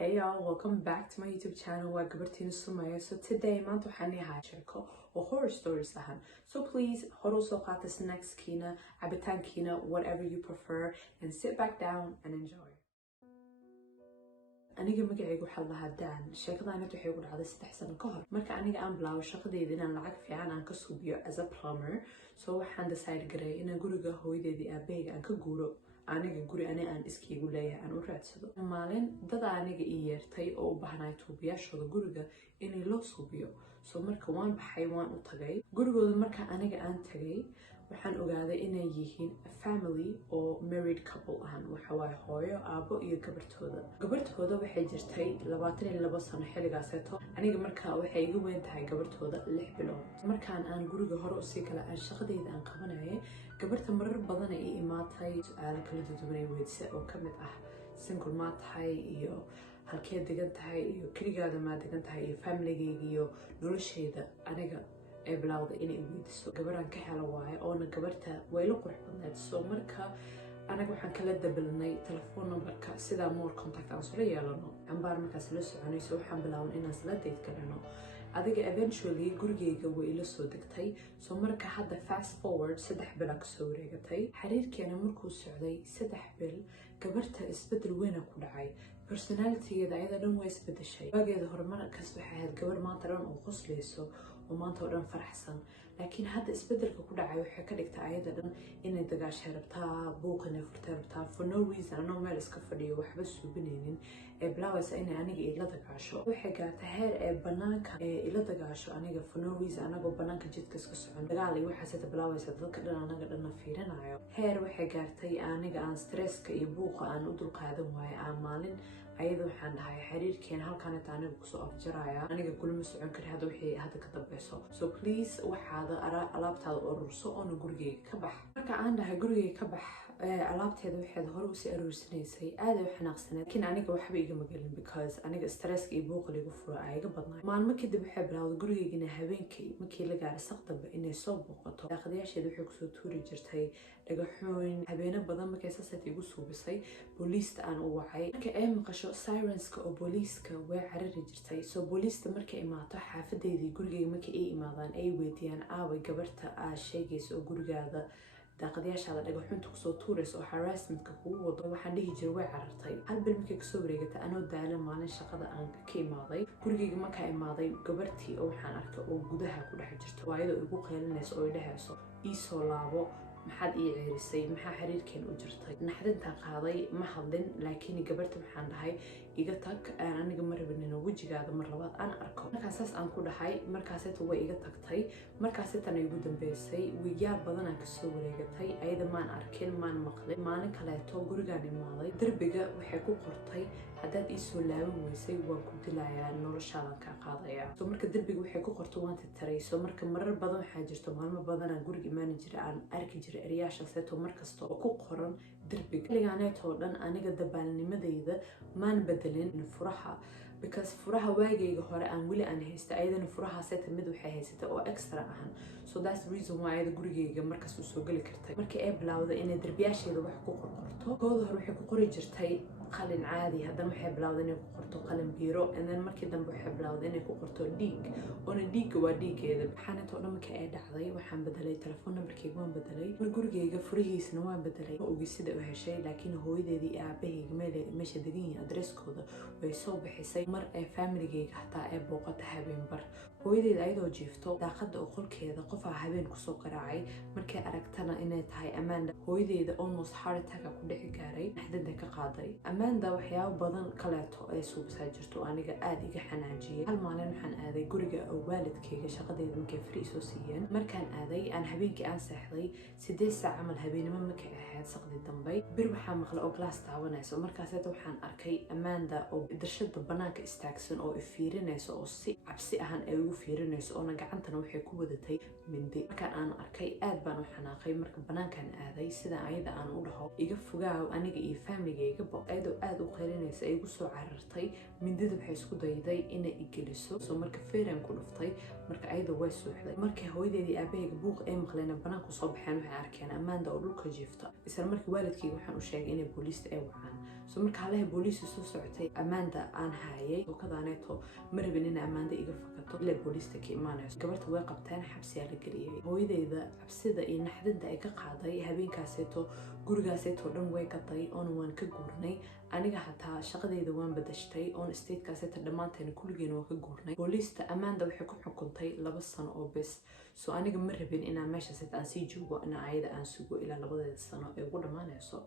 Hey y'all, welcome back to my YouTube channel. Waa gabartiin Sumaya. So today maanta waxaan leeyahay sheeko oo horror stories ahan. So please hor u soo qaata snackskiina, cabitaankiina, whatever you prefer, and sit back down and enjoy. aniga magacaygu waxaa lahaa Dan. sheekadaan waxay ugu dhacday 3 sano ka hor marka aniga aan bilaabo shaqadeedii inaan lacag fiican aan ka suubiyo as a plumber. So waxaan decide garay inaan guriga hooyadeedii aabahayga aan ka guuro aniga guri aan iskiigu leeyahay aan u raadsado. maalin dad aniga ii yeertay oo u baahnay tuubiyaashooda guriga inay loo suubiyo. So marka waan baxay waan u tagay gurigooda. marka aniga aan tagay waxaan ogaaday inay yihiin family oo married couple ahan. waxa waaye hooyo, aabo iyo gabartooda waxay jirtay 22 sano xilligaaseeto. aniga marka waxay iga weyn tahay gabartooda 6 bilood. markaan aan guriga hore usii kala aan shaqadeyda aan qabanayay gabarta marar badan ay imaatay su'aalo kala duwan weydiisay oo ka mid ah single ma tahay iyo halkee degan tahay iyo keligaada ma degan tahay iyo familygayga iyo noloshayda aniga ee bilowday inay weydiiso. gabaraan ka helo waaye oona gabarta way la qurux badneed. so marka anaga waxaan kala dabalnay telephone numberka sida more contact aan sula yeelano. ambaar markaas la soconayso waxaan bilaaban inaan isla date galano. adiga eventually gurigayga way ila soo degtay. so marka hadda fast forward 3 bil ka soo wareegatay. xiriirkeena markuu socday 3 bil gabarta isbedel weyn ku dhacay. personalitygeeda ayada dhan way isbedeshay. waageeda horumar kasta waxay ahayd gabar maanta dhan oo qosleyso oo maanta oo dhan faraxsan. laakiin hadda isbedelka ku dhacay waxay ka dhigtay ayada dhan inay dagaashay rabtaa, buuq inay furtay rabtaa, for no reason anoo meel iska fadhiyo waxba suubinaynin ee bilaawaysa inay aniga ila dagaasho. waxay gaartay heer ee banaanka ee ila dagaasho aniga for no reason anagoo banaanka jidka iska socon. dagaal iyo waxaasita bilaawaysa dadka dhan anaga dhanna fiirinayo. heer waxay gaartay aniga aan stresska iyo buuqa aan u dulqaadan waayo. aan maalin ayada waxaan dhahay xiriirkeena halkaanita aniga kusoo afjaraya. aniga kulama socon kari hadda wixii hadda ka dambayso. so please waxaada alaabtaada ururso oona gurigayga ka bax. marka aan dhahay gurigayga ka bax alaabteeda waxaad hore usii aruursanaysay aaday u xanaaqsaneed. laakiin aniga waxba igama gelin because aniga stresska iyo buuqa ligu furo aa iga badnay. maalmo kadib waxay bilowday gurigaygina habeenkii markii la gaaray saqdamba inay soo booqato. daaqadayaasheeda waxay kusoo tuuri jirtay dhagaxooyin. habeeno badan markay saset igu suubisay booliista aan u wacay. marka ay maqasho sirenska oo booliiska way carari jirtay. so booliista markay imaato xaafadeydii gurigayga markay ay imaadaan ay weydiiyaan aaway gabarta aa sheegaysa oo gurigaada daaqadayaashaada dhagaxunta kusoo tuuraysa oo harassmentka kugu wado waxaan dhihi jiray way carartay. hal bil markay kasoo wareegatay anoo daalan maalin shaqada aan ka imaaday gurigayga markaa imaaday gabartii oo waxaan arkay oo gudaha ku dhex jirto waayadoo igu qeylinaysa oo idhahayso iisoo laabo, maxaad ii ceerisay, maxaa xiriirkeen u jirtay. naxdintaa qaaday ma hadlin. laakiin gabarta waxaan dhahay iga tag, aniga ma rabin wejigaada mar labaad aan arko. markaasaas aan ku dhahay markaaseta way iga tagtay. markaasetana igu dambeysay wiigyaal badanaan kasoo wareegatay ayada maan arkin maan maqlin. maalin kaleeto gurigaan imaaday derbiga waxay ku qortay haddaad iisoo laaban weysay waan ku dilayaa, noloshaadan kaa qaadaya. so marka derbiga waxay ku qorto waan titaray. so marka marar badan waxaa jirto maalmo badanaan guriga imaani jira aan arki jira eryaashaaseeto markasta oo ku qoran derbiga. xilligaaneetoo dhan aniga dabaalnimadayda maan bedelin furaha because furaha waagayga hore aan weli aan haysta ayadana furahaaseeta mid waxay haysata oo extra ahan. so that's the reason why ayada gurigayga markaas u soo geli kartay. markii ay bilowday inay derbiyaasheeda wax ku qorqorto kooda hore waxay ku qori jirtay qalin caadi. haddana waxay bilowday inay ku qorto qalin biiro and then markii dambe waxay bilowday inay ku qorto dhiig oona dhiigga waa dhiigeeda. waxaanintoo dhan markii ay dhacday waxaan bedelay telefoon numberkayga waan bedelay. gurigayga furihiisna waan bedelay. ma ogi sida u heshay laakiin hooyadeedii iyo aabahayga meesha degan yihiin adresskooda way soo bixisay. mar ee familygayga hataa ee booqata habeen bar hooyadeeda ayadoo jiifto daaqada oo qolkeeda qofaa habeen kusoo qaraacay. markay aragtana inay tahay Amanda hooyadeeda almost heart attack ku dhici gaaray. naxdinta ka qaaday. Amanda waxyaabo badan kaleeto ay suubisaa jirto aniga aad iga xanaajiyay. hal maalin waxaan aaday guriga oo waalidkayga shaqadeeda markay free soo siiyeen. markaan aaday aan habeenkii aan seexday 8 saac camal habeenimo markay ahayd saqdi dambe bir waxaa maqlay oo glass taabanayso. markaaseeta waxaan arkay Amanda oo dirshada banaanka istaagsan oo fiirinayso oo si cabsi ahaan ay ugu fiirinayso oona gacantana waxay ku wadatay mindi. markaan aan arkay aad baan u xanaaqay. marka banaankaan aaday sida ayada aan u dhaho iga fogaaw aniga iyo familygayga bo ayadoo aad u qeylinaysa ay igu soo carartay. mindida waxay isku dayday inay igeliso. so marka feeraan ku dhuftay. marka ayada way suuxday. markay hooyadeedii aabahayga buuq ay maqleen banaanku soo baxeen waxay arkeen Amanda oo dhulka jiifta. isla markii waalidkayga waxaan u sheegay inay booliista ay wacaan. so marka halaha booliiska soo socotay Amanda aan haayay oo kadaaneeto ma rabin in Amanda iga fakato ilaa booliiska ka imaanayso gabarta way qabteen xabsi la geliyay hooyadeeda cabsida iyo naxdinta ay ka qaaday habeenkaaseeto gurigaaseeto dhan way gaday oon waan ka guurnay aniga hataa shaqadeeda waan badashtay oon state-kaaseeto dhammaanteen kulligeen waan ka guurnay booliiska Amanda waxay ku xukuntay 2 sano oo bes so aniga ma rabin inaan meeshaas aan sii joogo in ayada aan sugo ilaa 2 sano ay ugu dhamaanayso